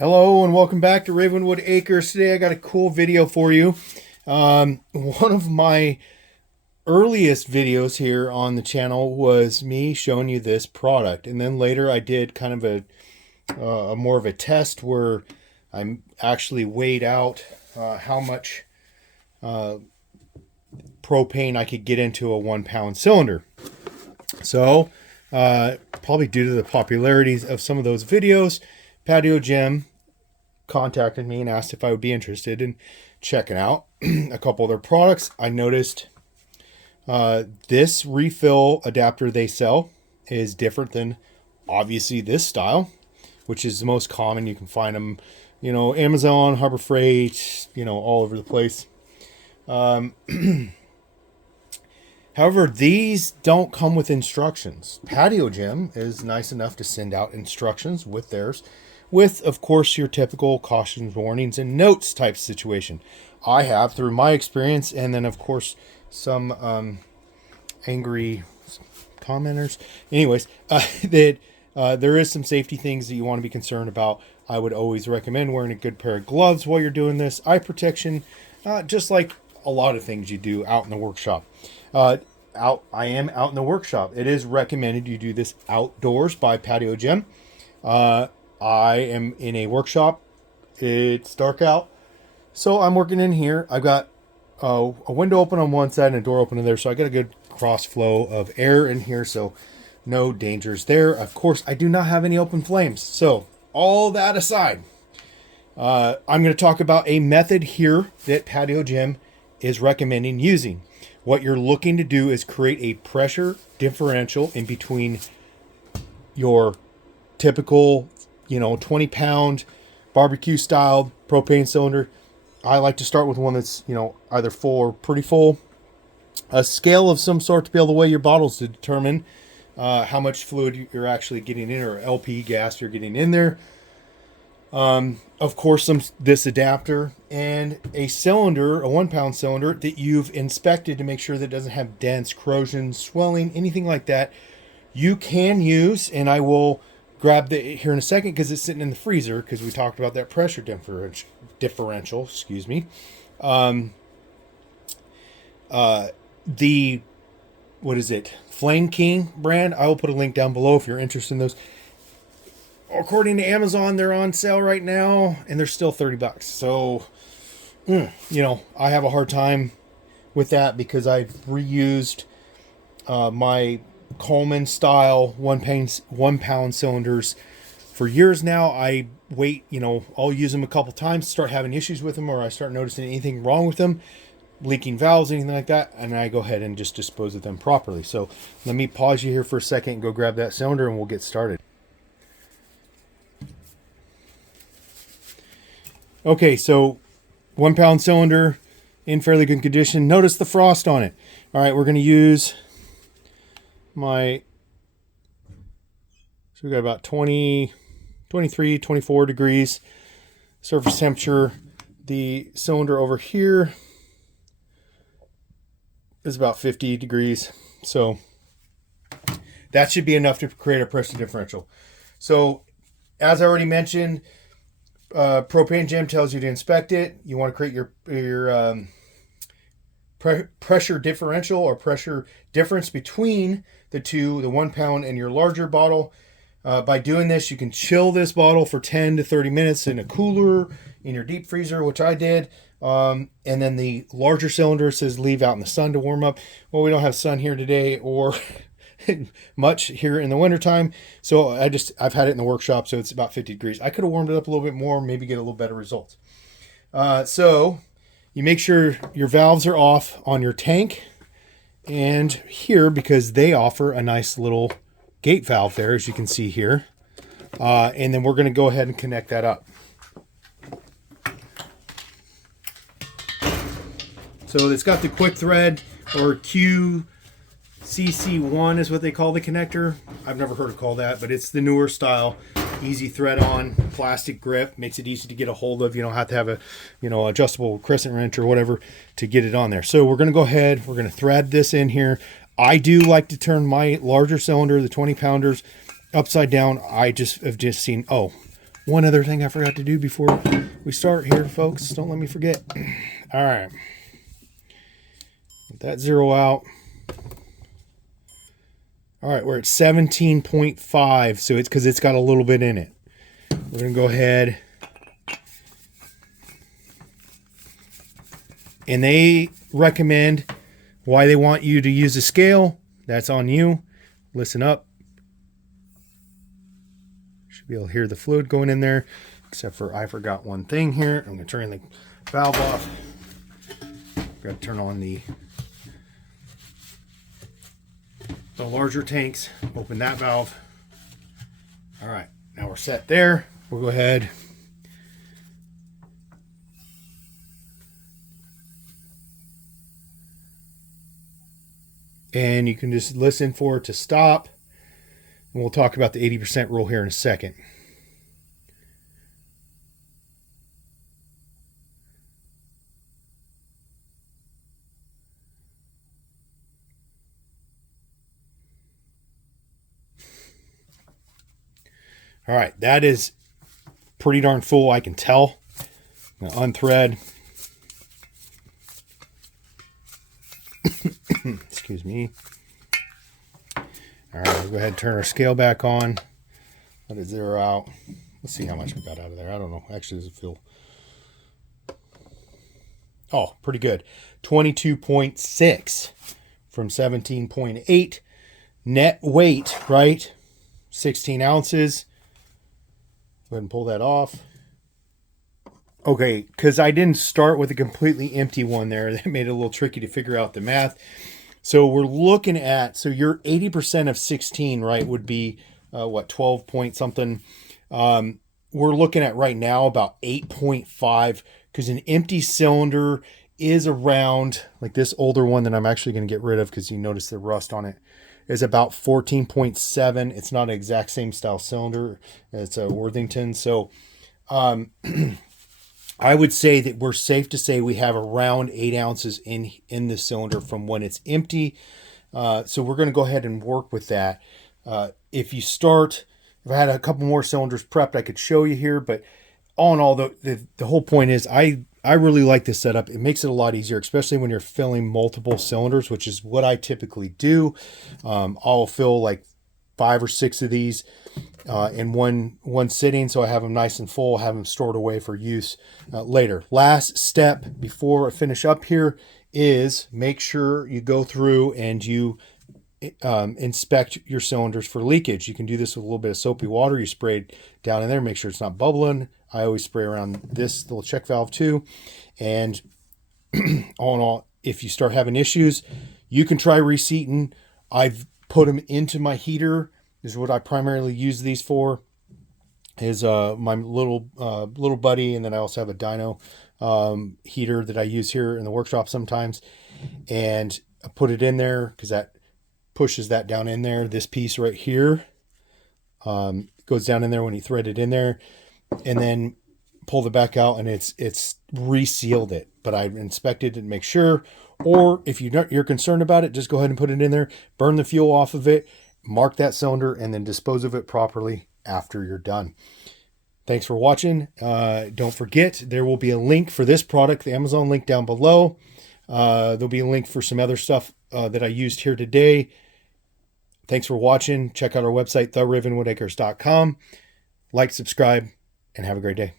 Hello and welcome back to Ravenwood Acres. Today I got a cool video for you. One of my earliest videos here on the channel was me showing you this product, and then later I did kind of a more of a test where I actually weighed out how much propane I could get into a 1 pound cylinder. So probably due to the popularities of some of those videos, Patiogem contacted me and asked if I would be interested in checking out a couple of their products. I noticed this refill adapter they sell is different than obviously this style, which is the most common. You can find them, Amazon, Harbor Freight, all over the place. However, these don't come with instructions. Patiogem is nice enough to send out instructions with theirs, with, of course, your typical cautions, warnings, and notes type situation. I have, through my experience, and then, of course, some angry commenters. Anyways, that there is some safety things that you want to be concerned about. I would always recommend wearing a good pair of gloves while you're doing this. Eye protection, just like a lot of things you do out in the workshop. I am out in the workshop. It is recommended you do this outdoors by Patiogem. I am in a workshop. It's dark out, so I'm working in here. I've got a window open on one side and a door open in there, so I get a good cross flow of air in here, so no dangers there. Of course, I do not have any open flames. So all that aside, I'm going to talk about a method here that Patiogem is recommending using. What you're looking to do is create a pressure differential in between your typical 20 pound barbecue style propane cylinder. I like to start with one that's either full or pretty full. A scale of some sort to be able to weigh your bottles to determine how much fluid you're actually getting in, or LP gas you're getting in there. Of course, this adapter and a cylinder, a 1 pound cylinder that you've inspected to make sure that it doesn't have dents, corrosion, swelling, anything like that. You can use, and I will grab it here in a second because it's sitting in the freezer, because we talked about that pressure differential. Excuse me. The Flame King brand. I will put a link down below if you're interested in those. According to Amazon, they're on sale right now, and they're still $30. So, I have a hard time with that because I've reused my Coleman style 1 pound cylinders for years now. I wait, I'll use them a couple times, start having issues with them, or I start noticing anything wrong with them, leaking valves, anything like that, and I go ahead and just dispose of them properly. So let me pause you here for a second and go grab that cylinder, and we'll get started. Okay, so 1 pound cylinder in fairly good condition. Notice the frost on it. All right, we're going to use so we got about 23, 24 degrees surface temperature. The cylinder over here is about 50 degrees. So that should be enough to create a pressure differential. So as I already mentioned, Propane tells you to inspect it. You want to create your pressure differential, or pressure difference between the two, the 1 pound and your larger bottle. By doing this, you can chill this bottle for 10 to 30 minutes in a cooler in your deep freezer, which I did. And then the larger cylinder says leave out in the sun to warm up. Well, we don't have sun here today, or much here in the wintertime, so I've had it in the workshop, so it's about 50 degrees. I could have warmed it up a little bit more, maybe get a little better results. So you make sure your valves are off on your tank and here, because they offer a nice little gate valve there, as you can see here. And then we're going to go ahead and connect that up. So it's got the quick thread, or QCC1 is what they call the connector. I've never heard it called that, but it's the newer style. Easy thread on, plastic grip, makes it easy to get a hold of. You don't have to have a adjustable crescent wrench or whatever to get it on there. So we're going to go ahead, we're going to thread this in here. I do like to turn my larger cylinder, the 20 pounders, upside down. I have just seen, one other thing I forgot to do before we start here, folks. Don't let me forget. All right. Get that zero out. All right, we're at 17.5, so it's because it's got a little bit in it. We're going to go ahead. And they recommend why they want you to use a scale. That's on you. Listen up. Should be able to hear the fluid going in there, except for I forgot one thing here. I'm going to turn the valve off. Got to turn on the larger tanks. Open that valve. All right, now we're set there. We'll go ahead. And you can just listen for it to stop. And we'll talk about the 80% rule here in a second. All right, that is pretty darn full, I can tell. I'm going to unthread. Excuse me. All right, we'll go ahead and turn our scale back on. Let it zero out. Let's see how much we got out of there. I don't know. Actually, does it feel... Oh, pretty good. 22.6 from 17.8. Net weight, right? 16 ounces. Go ahead and pull that off. Okay, because I didn't start with a completely empty one there. That made it a little tricky to figure out the math. So we're looking at, so your 80% of 16, right, would be, 12 point something. We're looking at right now about 8.5, because an empty cylinder is around, like this older one that I'm actually going to get rid of because you notice the rust on it, is about 14.7. It's not an exact same style cylinder. It's a Worthington. So I would say that we're safe to say we have around 8 ounces in the cylinder from when it's empty. So we're going to go ahead and work with that. If I had a couple more cylinders prepped, I could show you here, but all in all, the whole point is I really like this setup. It makes it a lot easier, especially when you're filling multiple cylinders, which is what I typically do. I'll fill like 5 or 6 of these in one sitting, so I have them nice and full, have them stored away for use later. Last step before I finish up here is make sure you go through and you inspect your cylinders for leakage. You can do this with a little bit of soapy water. You spray it down in there, make sure it's not bubbling. I always spray around this little check valve too. And all in all, if you start having issues, you can try reseating. I've put them into my heater. This is what I primarily use these for. Is my little buddy, and then I also have a dyno heater that I use here in the workshop sometimes. And I put it in there because that pushes that down in there. This piece right here goes down in there when you thread it in there, and then pull the back out, and it's resealed it. But I inspected it to make sure. Or if you're concerned about it, just go ahead and put it in there, burn the fuel off of it, mark that cylinder, and then dispose of it properly after you're done. Thanks for watching. Don't forget, there will be a link for this product, the Amazon link down below. There'll be a link for some other stuff that I used here today. Thanks for watching. Check out our website, therivenwoodacres.com. Like, subscribe, and have a great day.